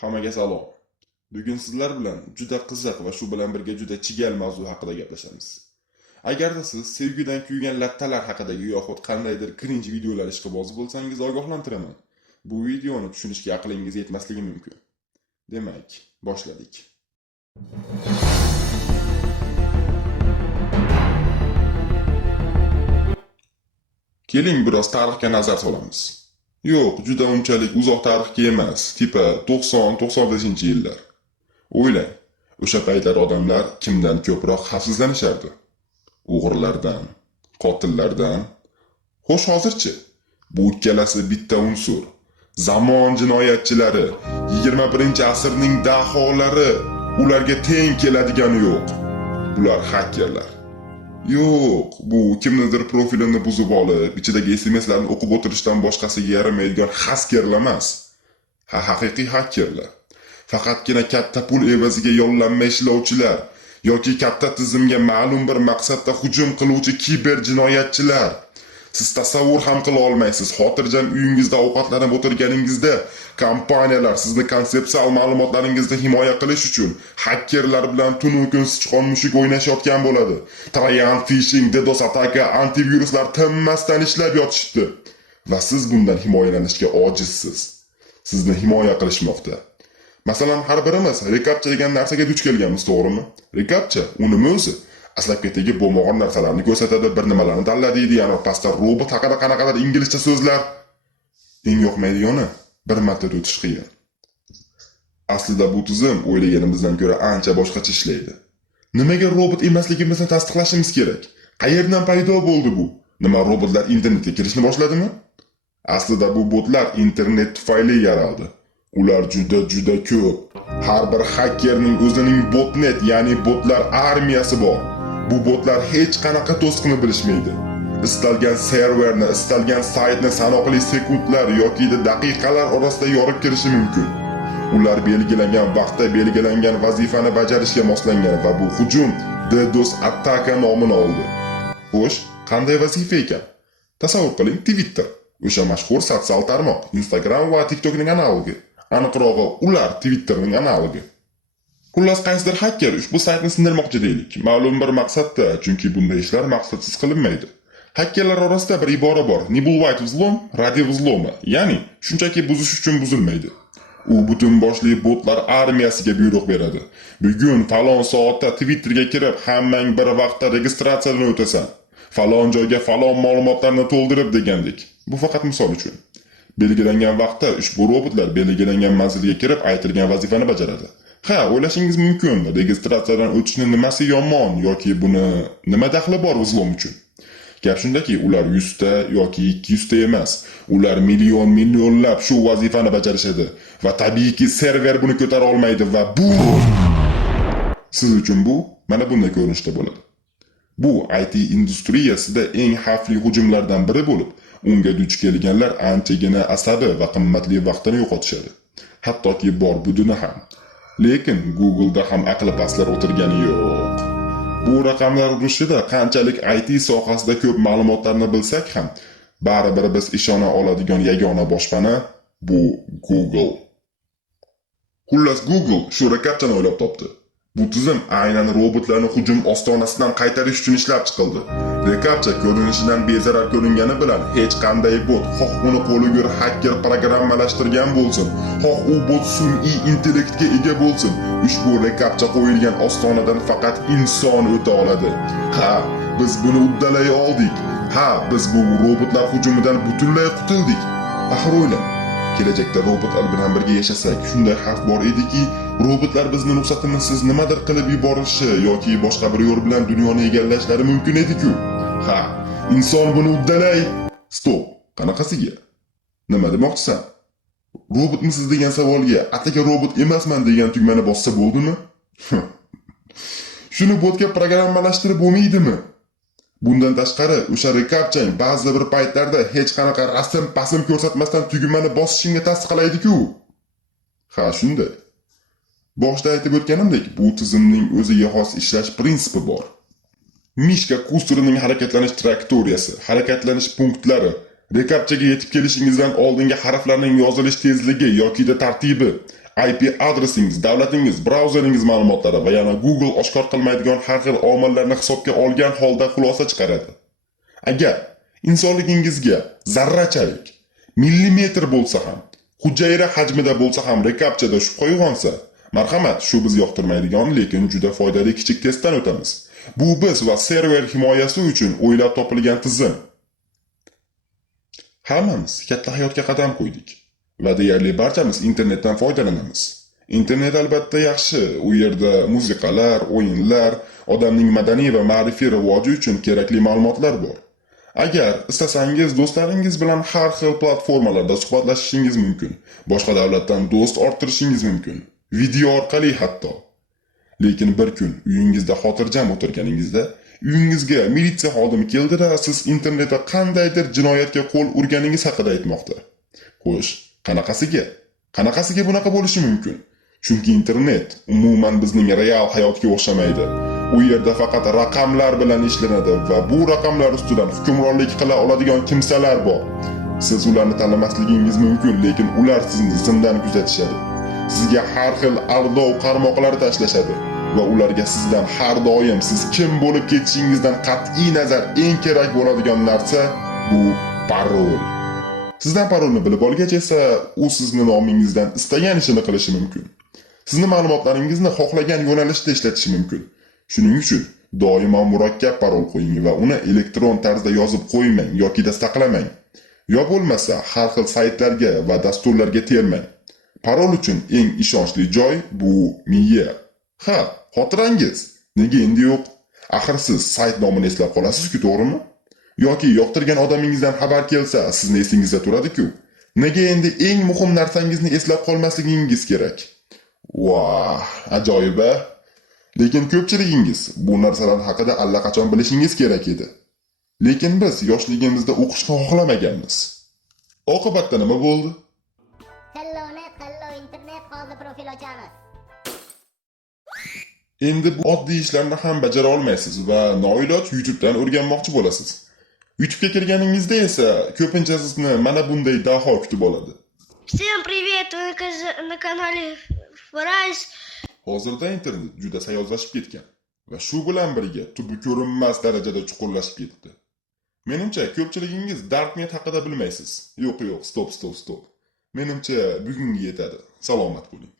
Hammaga salom. Bugun sizlar bilan juda qiziq va shu bilan birga juda chigal mavzu haqida gaplashamiz. Agarda siz sevgidan kuygan lattalar haqidagi yoxud qandaydir cringe videolar ishqibozi bo'lsangiz ogohlantiraman. Bu videoni tushunishga aqlingiz yetmasligi mumkin. Demak, boshladik. Keling biroz tarixga nazar solamiz. Yo'q, juda unchalik uzoq tarixga emas, tipa 90-95-yillar. O'ylang, o'sha paytlar odamlar kimdan ko'proq xavfsizlanishardi? O'g'rilardan, qotillardan. Xo'sh, hozirchi? Bu ikkalasi bitta unsur. Zamon jinoyatchilari, 21-asrning daholari, ularga teng keladigani yo'q. Bular hakkerlar. Yo'q, bu kimnidir profilini buzib olib, ichidagi SMS'larni o'qib o'tirishdan boshqasiga yaramaydigan xaskerlar emas. Haqiqiy hakkerlar. Faqatgina katta pul evaziga yollanma ishlovchilar yoki katta tizimga ma'lum bir maqsadda hujum qiluvchi kiber jinoyatchilar. Siz tasavvur ham qila olmaysiz. Xotirjam uyingizda ovqatlanib o'tirganingizda kompaniyalar sizni konseptual ma'lumotlaringizni himoya qilish uchun hakkerlar bilan tun-u kun sichqon mushuk o'ynashayotgan bo'ladi. Trojan phishing, DDoS ataka, antiviruslar tinmasdan ishlab yotishibdi. Va siz bundan himoyalanishga ojizsiz. Sizni himoya qilishmoqda. Masalan, har birimiz rekapcha degan narsaga duch kelganmiz, to'g'rimi? Rekapcha u nima o'zi? Aslabga tegib bo'lmagan narsalarni ko'rsatadi, bir nimalarni tanlaydi, yana pastda robot haqida qanaqadir inglizcha so'zlar. Eng yoqmaydigani bir marta o'tish qiyin. Aslida bu tizim o'ylaganimizdan ko'ra ancha boshqacha ishlaydi. Nimaga robot emasligimizni tasdiqlashimiz kerak? Qayerdan paydo bo'ldi bu? Nima robotlar internetga kirishni boshladimi? Aslida bu botlar internet tufayli yaraldi. Ular juda ko'p. Har bir hakkerning o'zining botnet, ya'ni botlar armiyasi bor. Bu botlar hech qanaqa to'sqinni bilishmaydi. Istalgan serverni, istalgan saytni sanoqli sekundlar yoki daqiqalar orasida yorib kirishi mumkin. Ular belgilangan vaqtda belgilangan vazifani bajarishga moslangan va bu hujum DDoS ataka nomini oldi. Xo'sh, qanday vazifa ekan? Tasavvur qiling, Twitter, o'sha mashhur sotsial tarmoq, Instagram va TikTokning analogi. Aniqrog'i, ular Twitterning analogi. Xullas, qaysidir hacker ushbu saytni sindirmoqchi deylik. Ma'lum bir maqsadda, chunki bunday ishlar maqsadsiz qilinmaydi. Hakkerlar orasida bir ibora bor: не бывает взлом ради взлома, ya'ni shunchaki buzish uchun buzilmaydi. U butun boshli botlar armiyasiga buyruq beradi. Bugun falon soatda Twitterga kirib, hammang bir vaqtda registratsiyadan o'tasan. Falon joyga falon ma'lumotlarni to'ldirib degandek. Bu faqat misol uchun. Belgilangan vaqtda ushbu robotlar belgilangan manzilga kirib aytilgan vazifani bajaradi. Ha, o'ylashingiz mumkin, registratsiyadan o'tishni nimasi yomon yoki buni nima daxli bor vzlom uchun? Gap shundaki, ular 100 ta yoki 200 ta emas, ular millionlab shu vazifani bajarishadi va tabiiyki server buni ko'tara olmaydi va bu siz uchun bu mana bunday ko'rinishda bo'ladi. Bu IT industriyasida eng xavfli hujumlardan biri bo'lib, unga duch kelganlar anchagina asabi va qimmatli vaqtini yo'qotishadi. Hattoki bor budini ham. Lekin Google'da ham aqli pastlar o'tirgani yo'q. Bu raqamlar urushida qanchalik IT sohasida ko'p ma'lumotlarni bilsak ham, baribir biz ishona oladigan yagona boshpana bu Google. Xullas, Google shu rekapchani o'ylab topdi. Bu tizim aynan robotlarni hujum ostonasidan qaytarish uchun ishlab chiqildi. Rekapcha ko'rinishidan bezarar ko'ringani bilan hech qanday bot, xoh uni qo'liga hacker programmalashtirgan bo'lsin, xoh u bot sun'iy intellektga ega bo'lsin, ushbu rekapcha qo'yilgan ostonadan faqat inson o'ta oladi. Ha, biz buni uddalay oldik. Ha, biz bu robotlar hujumidan butunlay qutuldik. Axir o'ylang, kelajakda robotlar bilan birga yashasak, shunday xavf bor ediki, robotlar bizni ruxsatimizsiz nimadir qilib yuborishi yoki boshqa bir yo'l bilan dunyoni egallashlari mumkin edi-ku. Ha, inson buni uddalay. Stop, qanaqasiga? Nima demoqchisan? Robotmisiz degan savolga ataka robot emasman degan tugmani bossa bo'ldimi? Shuni botga programmalashtirib bo'lmaydimi? Bundan tashqari, o'sha rekapchang ba'zi bir paytlarda hech qanaqa rasm ko'rsatmasdan tugmani bosishingga tasdiqlaydi-ku. Ha, shunday. Boshda aytib o'tganimdek, bu tizimning o'ziga xos ishlash prinsipi bor. Mishka kusurining harakatlanish trayektoriyasi, harakatlanish punktlari, rekapchaga yetib kelishingizdan oldingi harflarning yozilish tezligi yoki tartibi, IP adresingiz, davlatingiz, brauzeringiz ma'lumotlari va yana Google oshkor qilmaydigan har xil omillarni hisobga olgan holda xulosa chiqaradi. Agar insonligingizga zarrachalik, millimetr bo'lsa ham, hujayra hajmida bo'lsa ham rekapchada shubha uyg'onsa, marhamat, shu biz yoqtirmaydigan, lekin juda foydali kichik testdan o'tamiz. Bu biz va server himoyasi uchun o'ylab topilgan tizim. Hammamiz katta hayotga qadam qo'ydik va deyarli barchamiz internetdan foydalanamiz. Internet albatta yaxshi, u yerda musiqalar, o'yinlar, odamning madaniy va ma'rifiy rivoji uchun kerakli ma'lumotlar bor. Agar istasangiz do'stlaringiz bilan har xil platformalarda suhbatlashishingiz mumkin. Boshqa davlatdan do'st orttirishingiz mumkin. Video orqali hatto. Lekin bir kun uyingizda xotirjam o'tirganingizda uyingizga militsiya xodimi keldira, siz internetda qandaydir jinoyatga qo'l urganingiz haqida aytmoqda. Xo'sh, qanaqasiga bunaqa bo'lishi mumkin? Chunki internet umuman bizning real hayotga o'xshamaydi. U yerda faqat raqamlar bilan ishlanadi va bu raqamlar ustidan hukmronlik qila oladigan kimsalar bor. Siz ularni tanimasligingiz mumkin, lekin ular sizni zimdan kuzatishadi. Sizga har xil aldov qarmoqlari tashlashadi va ularga sizdan har doim siz kim bo'lib ketishingizdan qat'iy nazar eng kerak bo'ladigan narsa bu parol. Sizdan parolni bilib olgach esa u sizni nomingizdan istagan ishini qilishi mumkin. Sizni ma'lumotlaringizni xohlagan yo'nalishda ishlatishi mumkin. Shuning uchun doimo murakkab parol qo'ying va uni elektron tarzda yozib qo'ymang yoki saqlamang. Yo bo'lmasa har xil saytlarga va dasturlarga termang. Parol uchun eng ishonchli joy bu miya. Ha, xotirangiz. Nega endi yo'q? Axir siz sayt nomini eslab qolasiz-ku, to'g'rimi? Yoki yoqtirgan odamingizdan xabar kelsa, sizni esingizda turadi-ku. Nega endi eng muhim narsangizni eslab qolmasligingiz kerak? Vah, ajoyib-a. Lekin ko'pchiligingiz bu narsalar haqida allaqachon bilishingiz kerak edi. Lekin biz yoshligimizda o'qishni xohlamaganmiz. Oqibatda nima bo'ldi? Hello internet, hozir profil ochamiz. Endi bu oddiy ishlarni ham bajara olmaysiz va noiloj YouTubedan o'rganmoqchi bo'lasiz. YouTube'ga kirganingizda esa ko'pincha sizni mana bunday daho kutib oladi. Всем привет, вы на канале Фрайс. Hozirda internet juda sayozlashib ketgan va shu bilan birga tubi ko'rinmas darajada chuqurlashib ketdi. Menimcha ko'pchiligingiz Darknet haqida bilmaysiz. Yo'q, stop. Menimcha bugunga yetadi. Salomat bo'ling.